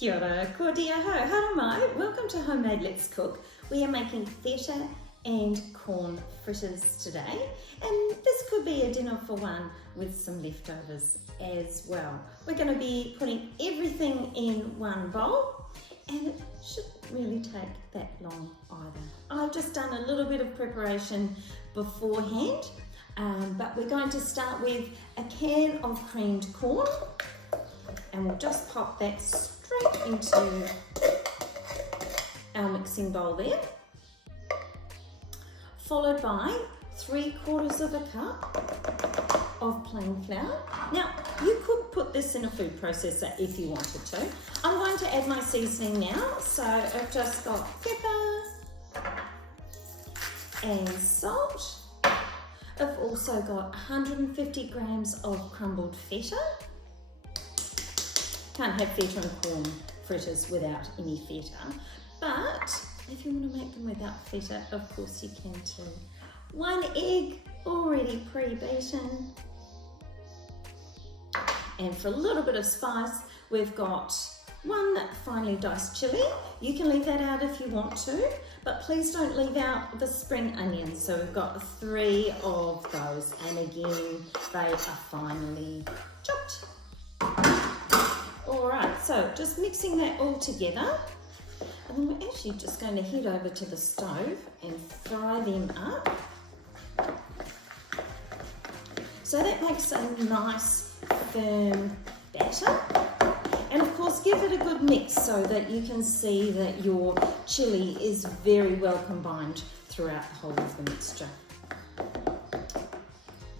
Kia ora, ko dia ho, hara mai. Welcome to Homemade Let's Cook. We are making feta and corn fritters today, and this could be a dinner for one with some leftovers as well. We're going to be putting everything in one bowl, and it shouldn't really take that long either. I've just done a little bit of preparation beforehand, but we're going to start with a can of creamed corn, and we'll just pop that straight into our mixing bowl there, followed by 3/4 cup of plain flour. Now, you could put this in a food processor if you wanted to. I'm going to add my seasoning now, so I've just got pepper and salt. I've also got 150 grams of crumbled feta. Can't have feta and corn fritters without any feta, but if you want to make them without feta, of course you can too. 1 egg already pre-beaten. And for a little bit of spice, we've got 1 finely diced chilli. You can leave that out if you want to, but please don't leave out the spring onions. So we've got 3 of those, and again, they are finely chopped. All right, so just mixing that all together, and then we're actually just going to head over to the stove and fry them up. So that makes a nice firm batter. And of course, give it a good mix so that you can see that your chili is very well combined throughout the whole of the mixture.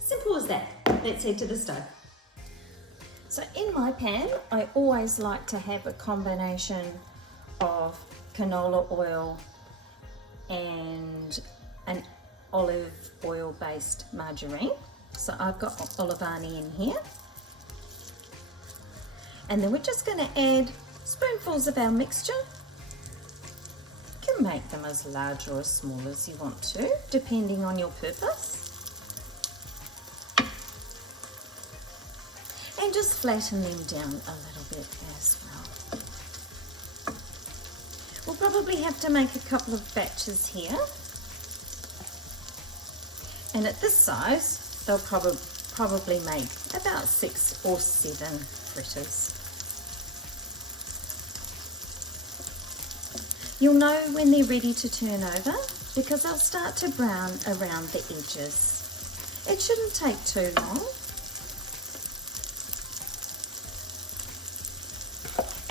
Simple as that. Let's head to the stove. So in my pan, I always like to have a combination of canola oil and an olive oil based margarine. So I've got Olivani in here. And then we're just going to add spoonfuls of our mixture. You can make them as large or as small as you want to, depending on your purpose. And just flatten them down a little bit as well. We'll probably have to make a couple of batches here. And at this size, they'll probably make about 6 or 7 fritters. You'll know when they're ready to turn over because they'll start to brown around the edges. It shouldn't take too long.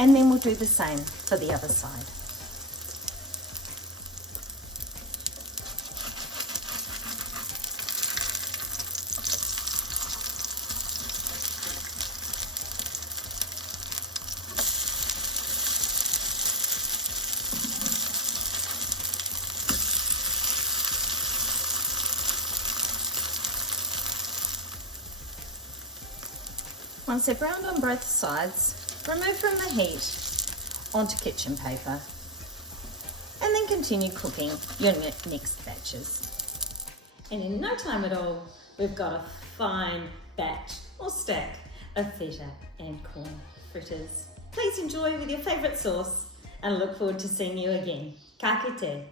And then we'll do the same for the other side. Once they're browned on both sides, remove from the heat onto kitchen paper, and then continue cooking your next batches. And in no time at all, we've got a fine batch or stack of feta and corn fritters. Please enjoy with your favourite sauce, and I look forward to seeing you again. Ka kite.